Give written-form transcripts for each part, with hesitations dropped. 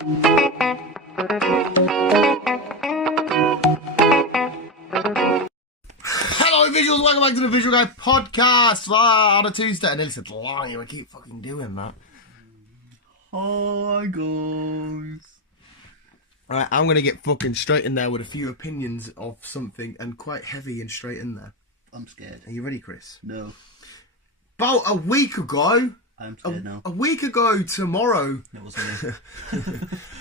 Hello, visuals. Welcome back to the Visual Guy podcast on a Tuesday. I nearly said lying. I keep fucking doing that. Hi, guys. Alright, I'm going to get fucking straight in there with a few opinions of something and quite heavy and straight in there. I'm scared. Are you ready, Chris? No. About a week ago... I'm scared now. A week ago tomorrow... It wasn't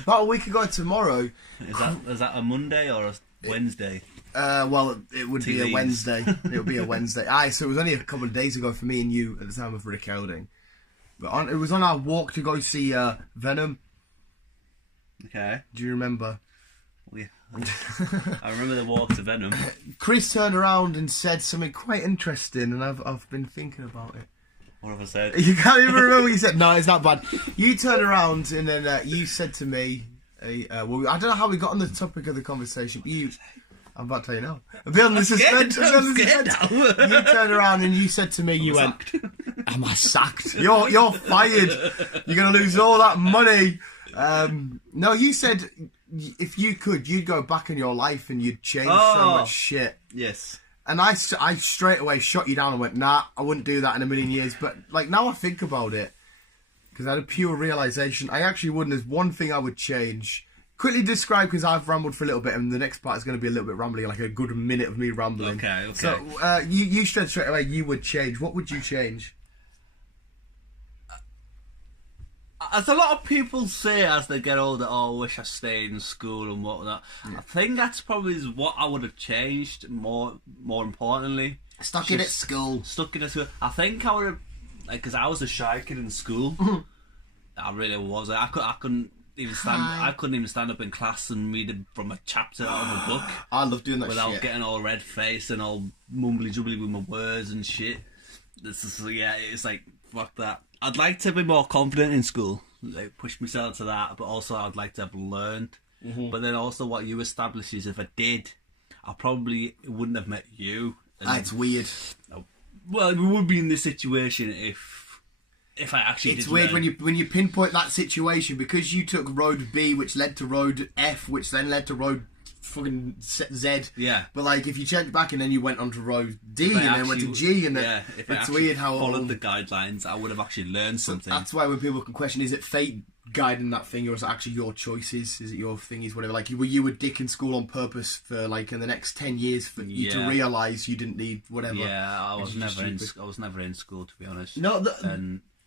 About a week ago tomorrow... Is that a Monday or a Wednesday? Well, it would be a Wednesday. It would be a Wednesday. Aye, so it was only a couple of days ago for me and you at the time of recording. But it was on our walk to go see Venom. Okay. Do you remember? Yeah. I remember the walk to Venom. Chris turned around and said something quite interesting, and I've been thinking about it. What have I said? You can't even remember what you said. No, it's not bad. You turned around and then you said to me, well, I don't know how we got on the topic of the conversation. I'm about to tell you now. Be on the suspense. I'm scared now. You turned around and you said to me, you went, "Am I sacked? You're fired. You're gonna lose all that money." No, you said if you could, you'd go back in your life and you'd change so much shit. Yes. And I straight away shot you down and went, nah, I wouldn't do that in a million years. But like now I think about it, because I had a pure realization, I actually wouldn't. There's one thing I would change. Quickly describe, because I've rambled for a little bit, and the next part is going to be a little bit rambling, like a good minute of me rambling. Okay. So you said straight away you would change. What would you change? As a lot of people say as they get older, oh, I wish I stayed in school and whatnot. Yeah. I think that's probably what I would have changed more importantly. Stuck in at school. I think I would have, like, because I was a shy kid in school. I really was. I couldn't even stand. I couldn't even stand up in class and read from a chapter out of a book. I love doing that without getting all red faced and all mumbly jubbly with my words and shit. It's like fuck that. I'd like to be more confident in school, like push myself to that, but also I'd like to have learned. But then also what you established is if I did, I probably wouldn't have met you. It's weird. Well, we would be in this situation if I actually did. It's weird when you pinpoint that situation, because you took road B, which led to road F, which then led to road fucking Z. Yeah. But like, if you checked back and then you went onto road D and then went to G, and then it's weird how followed the guidelines, I would have actually learned something. That's why when people can question, is it fate guiding that thing, or is it actually your choices? Is it your thingies, whatever? Like, were you a dick in school on purpose for like in the next 10 years for you to realise you didn't need whatever? Yeah, I was never in school, to be honest. No,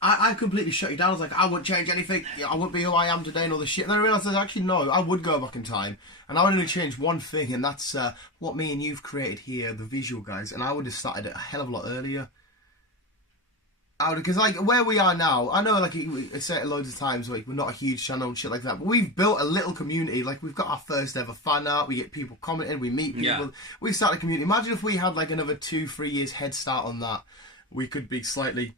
I completely shut you down. I was like, I wouldn't change anything. I wouldn't be who I am today and all this shit. And then I realised that actually, no, I would go back in time. And I would only change one thing, and that's what me and you've created here, the Visual Guys. And I would have started it a hell of a lot earlier. Because like where we are now, I know like I say it loads of times, like we're not a huge channel and shit like that, but we've built a little community. Like we've got our first ever fan art, we get people commenting, we meet people. Yeah. We've started a community. Imagine if we had like another 2-3 years head start on that. We could be slightly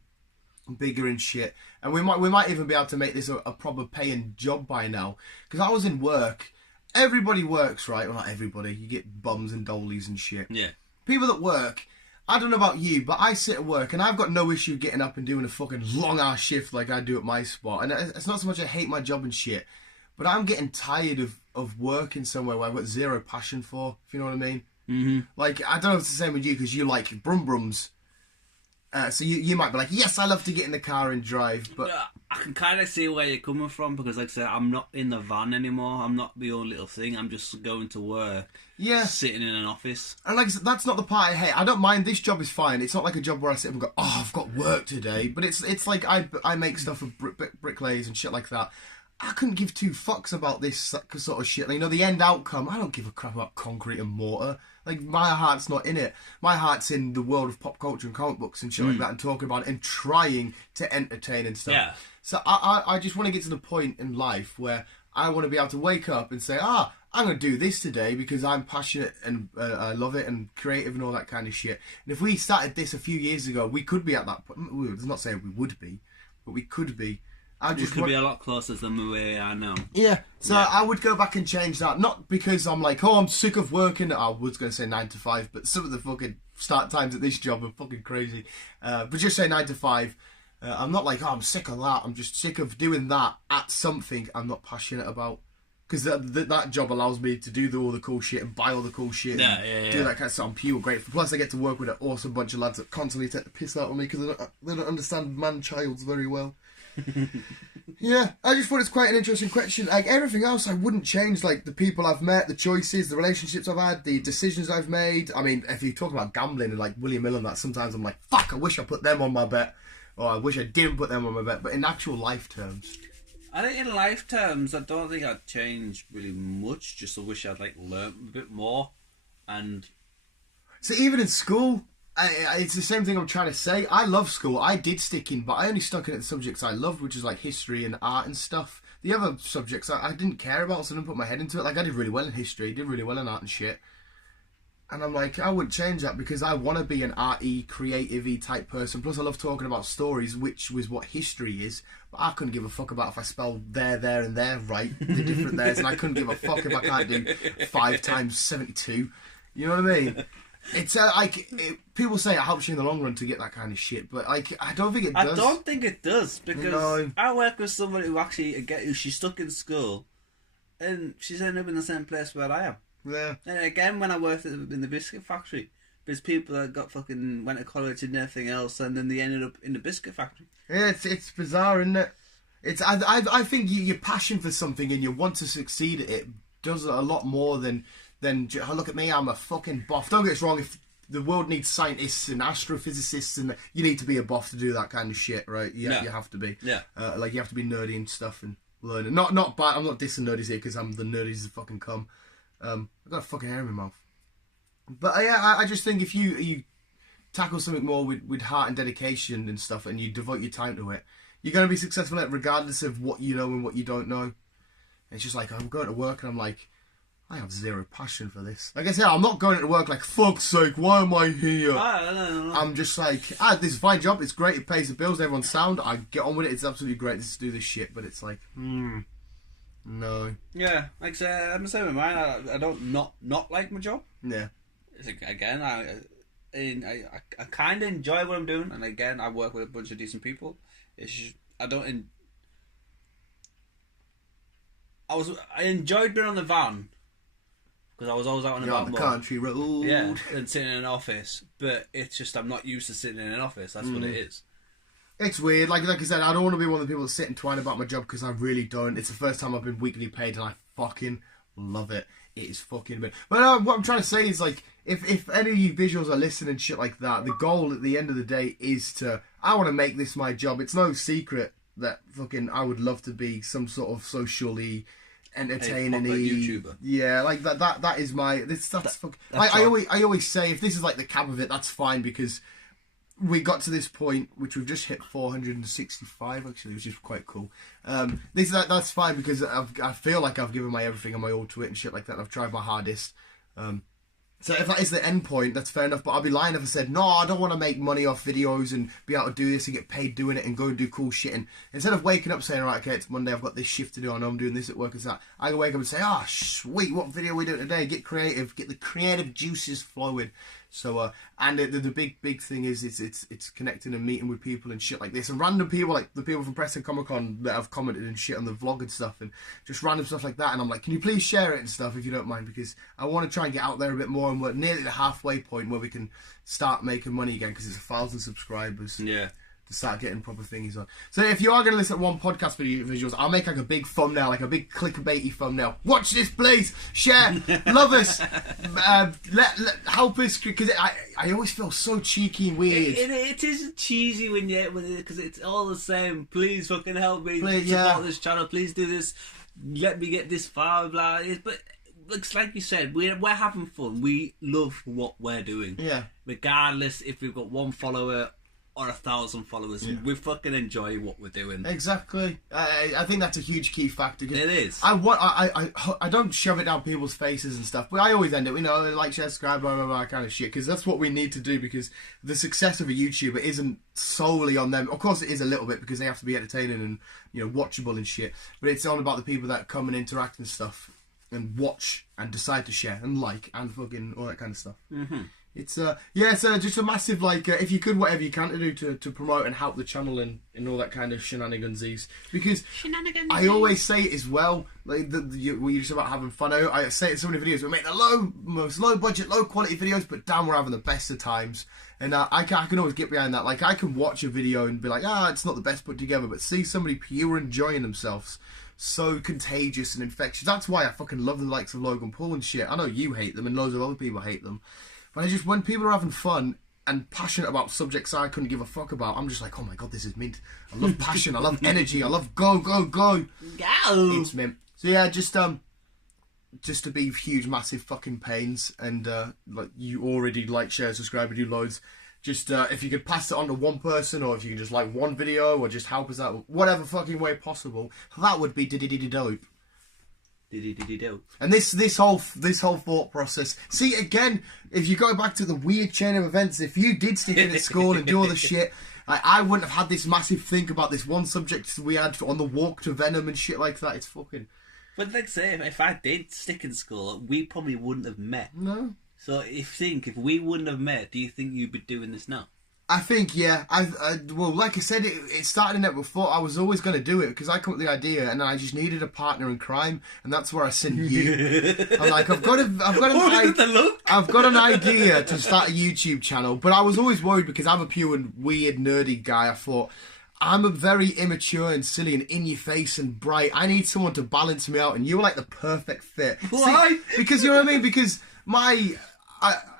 bigger and shit, and we might even be able to make this a proper paying job by now. Because I was in work, everybody works, right? Well, not everybody, you get bums and dolies and shit. Yeah. People that work, I don't know about you, but I sit at work and I've got no issue getting up and doing a fucking long ass shift like I do at my spot. And it's not so much I hate my job and shit, but I'm getting tired of working somewhere where I've got zero passion for, if you know what I mean. Like, I don't know if it's the same with you, because you like brums. So you might be like, yes, I love to get in the car and drive, but I can kind of see where you're coming from, because like I said, I'm not in the van anymore. I'm not the own little thing. I'm just going to work, sitting in an office. And like I said, that's not the part I hate. I don't mind. This job is fine. It's not like a job where I sit and go, oh, I've got work today. But it's like I make stuff for bricklayers and shit like that. I couldn't give two fucks about this sort of shit. Like, you know, the end outcome, I don't give a crap about concrete and mortar. Like, my heart's not in it. My heart's in the world of pop culture and comic books and shit like that, and talking about it and trying to entertain and stuff. Yeah. So I just want to get to the point in life where I want to be able to wake up and say, I'm going to do this today because I'm passionate and I love it and creative and all that kind of shit. And if we started this a few years ago, we could be at that point. I'm not saying we would be, but we could be. We could be a lot closer than we are now. Yeah, so I would go back and change that. Not because I'm like, I'm sick of working. I was going to say 9 to 5, but some of the fucking start times at this job are fucking crazy. But just say 9 to 5. I'm not like, oh, I'm sick of that. I'm just sick of doing that at something I'm not passionate about. Because that job allows me to do all the cool shit and buy all the cool shit and do that kind of stuff. I'm pure grateful. Plus, I get to work with an awesome bunch of lads that constantly take the piss out of me because they don't understand man-childs very well. Yeah, I just thought it's quite an interesting question. Like, everything else I wouldn't change. Like, the people I've met, the choices, the relationships I've had, the decisions I've made. I mean, if you talk about gambling and, like, William Hill and that, sometimes I'm like, fuck, I wish I put them on my bet. Or I wish I didn't put them on my bet. But in actual life terms... I think in life terms, I don't think I'd change really much. Just I wish I'd like learnt a bit more. And so even in school, it's the same thing I'm trying to say. I love school. I did stick in, but I only stuck in at the subjects I loved, which is like history and art and stuff. The other subjects I didn't care about, so I didn't put my head into it. Like, I did really well in history, did really well in art and shit. And I'm like, I wouldn't change that because I want to be an arty, creative-y type person. Plus, I love talking about stories, which was what history is. But I couldn't give a fuck about if I spell there, and there right, the different theirs. And I couldn't give a fuck if I can't do 5 times 72. You know what I mean? It's people say it helps you in the long run to get that kind of shit. But I don't think it does. I don't think it does because I work with somebody who she's stuck in school. And she's ended up in the same place where I am. Yeah. And again, when I worked in the biscuit factory, there's people that went to college and everything else, and then they ended up in the biscuit factory. Yeah, it's bizarre, isn't it? I think your passion for something and you want to succeed at it does a lot more than look at me, I'm a fucking boff. Don't get us wrong, if the world needs scientists and astrophysicists, and you need to be a boff to do that kind of shit, right? Yeah, you have to be. Yeah. Like, you have to be nerdy and stuff and learn. Not bad. I'm not dissing nerdies here because I'm the nerdies as fucking come. I've got a fucking hair in my mouth. But yeah, I just think if you tackle something more with heart and dedication and stuff, and you devote your time to it, you're going to be successful at it regardless of what you know and what you don't know. And it's just like, I'm going to work and I'm like, I have zero passion for this. Like I said, I'm not going to work like, fuck's sake, why am I here? No. I'm just like, this is a fine job, it's great, it pays the bills, everyone's sound, I get on with it, it's absolutely great to do this shit, but it's like, no. Yeah, like I say, I'm the same with mine. I don't not like my job. Yeah. It's like, again, I kind of enjoy what I'm doing, and again, I work with a bunch of decent people. It's just, I enjoyed being on the van because I was always out and about on the country road. Yeah, and sitting in an office. But it's just I'm not used to sitting in an office. That's what it is. It's weird. Like I said, I don't want to be one of the people that sit and twine about my job because I really don't. It's the first time I've been weekly paid and I fucking love it. It is fucking big. But what I'm trying to say is, like, if any of you visuals are listening and shit like that, the goal at the end of the day is I want to make this my job. It's no secret that fucking I would love to be some sort of socially entertaining YouTuber. Yeah, like that is my that's fucking. I always say, if this is like the cap of it, that's fine, because we got to this point, which we've just hit 465 actually, which is quite cool. That's fine because I feel like I've given my everything and my all to it and shit like that. And I've tried my hardest. So if that is the end point, that's fair enough. But I'd be lying if I said, no, I don't want to make money off videos and be able to do this and get paid doing it and go and do cool shit. And instead of waking up saying, right, okay, it's Monday, I've got this shift to do, I know I'm doing this at work and that, I can wake up and say, sweet, what video are we doing today? Get creative, get the creative juices flowing. So, and the big thing is it's connecting and meeting with people and shit like this, and random people like the people from Preston Comic Con that have commented and shit on the vlog and stuff, and just random stuff like that. And I'm like, can you please share it and stuff if you don't mind, because I want to try and get out there a bit more, and we're nearly the halfway point where we can start making money again, because it's 1,000 subscribers. Yeah. To start getting proper thingies on. So if you are going to listen to one podcast video visuals, I'll make like a big thumbnail, like a big clickbaity thumbnail. Watch this, please. Share. Love us. Help us, because I always feel so cheeky and weird. It is cheesy because it's all the same. Please fucking help me. Please, support this channel. Please do this. Let me get this far. Blah. But looks like you said, we're having fun. We love what we're doing. Yeah. Regardless if we've got 1 follower or 1,000 followers, we fucking enjoy what we're doing. Exactly. I think that's a huge key factor. It is. I don't shove it down people's faces and stuff, but I always end up, like, share, subscribe, blah, blah, blah, kind of shit, because that's what we need to do, because the success of a YouTuber isn't solely on them. Of course it is a little bit, because they have to be entertaining and, watchable and shit, but it's all about the people that come and interact and stuff, and watch, and decide to share, and like, and fucking all that kind of stuff. Mm-hmm. It's just a massive if you could, whatever you can to do to promote and help the channel and all that kind of shenanigansies. Because I always say it as well, like what you're just about having fun. I say it in so many videos, we make the most low budget, low quality videos, but damn, we're having the best of times. And I can always get behind that. Like, I can watch a video and be like, it's not the best put together, but see somebody pure enjoying themselves, so contagious and infectious. That's why I fucking love the likes of Logan Paul and shit. I know you hate them and loads of other people hate them. But when people are having fun and passionate about subjects I couldn't give a fuck about, I'm just like, oh my god, this is mint. I love passion, I love energy, I love go. It's mint. So yeah, just to be huge, massive fucking pains, and like you already like, share, subscribe, and do loads. Just if you could pass it on to one person, or if you can just like one video, or just help us out, whatever fucking way possible, that would be dope. And this whole thought process. See, again, if you go back to the weird chain of events, if you did stick in at school and do all the shit, I wouldn't have had this massive think about this one subject we had on the walk to Venom and shit like that. It's fucking. But like say, if I did stick in school, we probably wouldn't have met. No. So if we wouldn't have met, do you think you'd be doing this now? I think, yeah. Well, like I said, it started in it before. I was always going to do it because I come up with the idea, and then I just needed a partner in crime, and that's where I sent you. I'm like, I've got an idea to start a YouTube channel, but I was always worried because I'm a pure and weird, nerdy guy. I thought, I'm a very immature and silly and in your face and bright. I need someone to balance me out, and you were like the perfect fit. Why? See, because you know what I mean? Because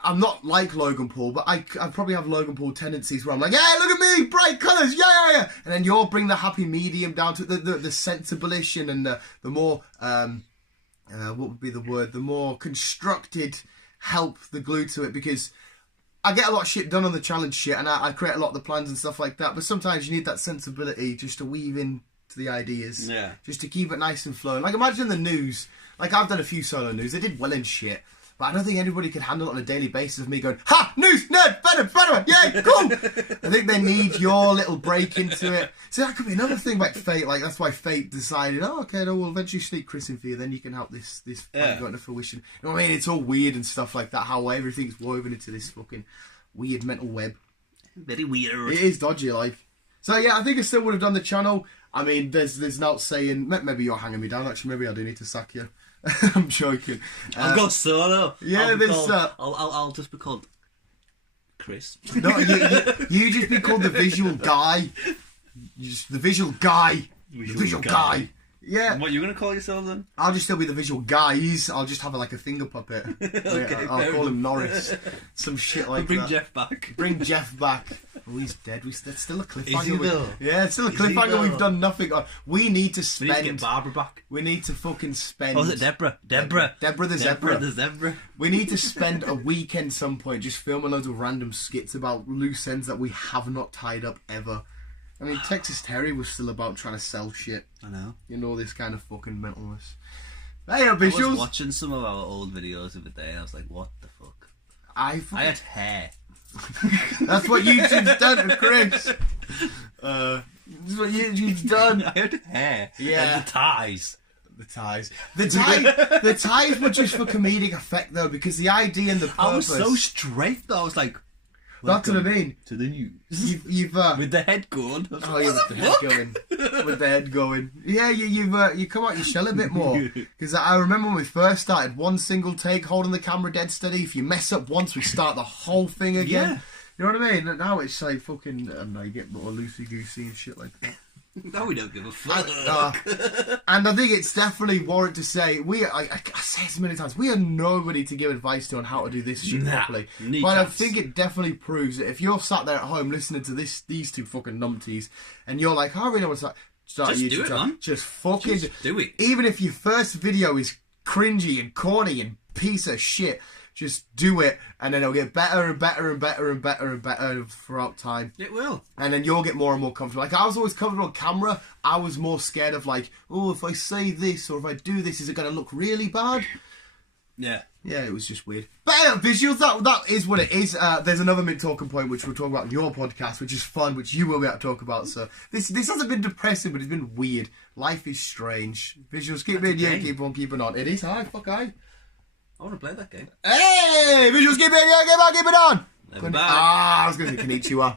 I'm not like Logan Paul, but I probably have Logan Paul tendencies where I'm like, yeah, look at me, bright colours, yeah. And then you'll bring the happy medium down to the sensible-ish and the more, what would be the word, the more constructed help the glue to it, because I get a lot of shit done on the challenge shit, and I create a lot of the plans and stuff like that, but sometimes you need that sensibility just to weave in to the ideas. Yeah. Just to keep it nice and flowing. Like, imagine the news. Like, I've done a few solo news. They did well and shit. But I don't think anybody can handle it on a daily basis of me going, ha, news, nerd, Venom, yay, cool. I think they need your little break into it. So that could be another thing about Fate. Like, that's why Fate decided, okay, no, we'll eventually sneak Chris in for you, then you can help this plan go into fruition. You know what I mean? It's all weird and stuff like that, how everything's woven into this fucking weird mental web. Very weird. It is dodgy, like. So yeah, I think I still would have done the channel. I mean, there's not saying, maybe you're hanging me down, actually, maybe I do need to sack you. I'm joking. I'll go solo. Yeah, I'll just be called Chris. No, you just be called the visual guy. The visual guy. The visual guy. Yeah. And what are you going to call yourself then? I'll just still be the visual guys. I'll just have a finger puppet. Okay, I'll call him Norris. Some shit like Bring that. Jeff back. Bring Jeff back. Oh, he's dead. That's still a cliffhanger. Is he though? Yeah, it's still a cliffhanger we've done nothing on. We need to spend... We need to get Barbara back. We need to fucking spend... Oh, is it Deborah? Deborah the Zebra. The Zebra. We need to spend a weekend some point just filming loads of random skits about loose ends that we have not tied up ever. I mean, Texas Terry was still about trying to sell shit. I know. You know, this kind of fucking mentalness. Hey, I visuals. was watching some of our old videos the other day and I was like, what the fuck? I had hair. That's what YouTube's done to Chris. That's what YouTube's done. I had hair. Yeah. And the ties. The ties were just for comedic effect, though, because the idea and the purpose... I was so straight, though. I was like... That's what I mean. To the news. You've with the head going. Oh yeah, with the head going. With the head going. Yeah, you come out your shell a bit more. Because I remember when we first started, one single take, holding the camera dead steady. If you mess up once, we start the whole thing again. Yeah. You know what I mean? Now it's like fucking, I don't know, you get more loosey-goosey and shit like that. No, we don't give a fuck. And I think it's definitely warrant to say, I say it so many times, we are nobody to give advice to on how to do this shit properly. But I think it definitely proves that if you're sat there at home listening to these two fucking numpties, and you're like, I really want to start a YouTube channel, just fucking do it. Even if your first video is cringy and corny and piece of shit, just do it, and then it'll get better and better and better and better and better throughout time. It will. And then you'll get more and more comfortable. Like, I was always comfortable on camera. I was more scared of, like, oh, if I say this or if I do this, is it going to look really bad? Yeah. Yeah, it was just weird. But yeah, visuals, that is what it is. There's another mid-talking point, which we'll talk about in your podcast, which is fun, which you will be able to talk about. So this hasn't been depressing, but it's been weird. Life is strange. Visuals, keep being you, keep on keeping on. It is high, fuck high. I want to play that game. Hey, visuals, keep it on. Bye. I was going to say Konnichiwa.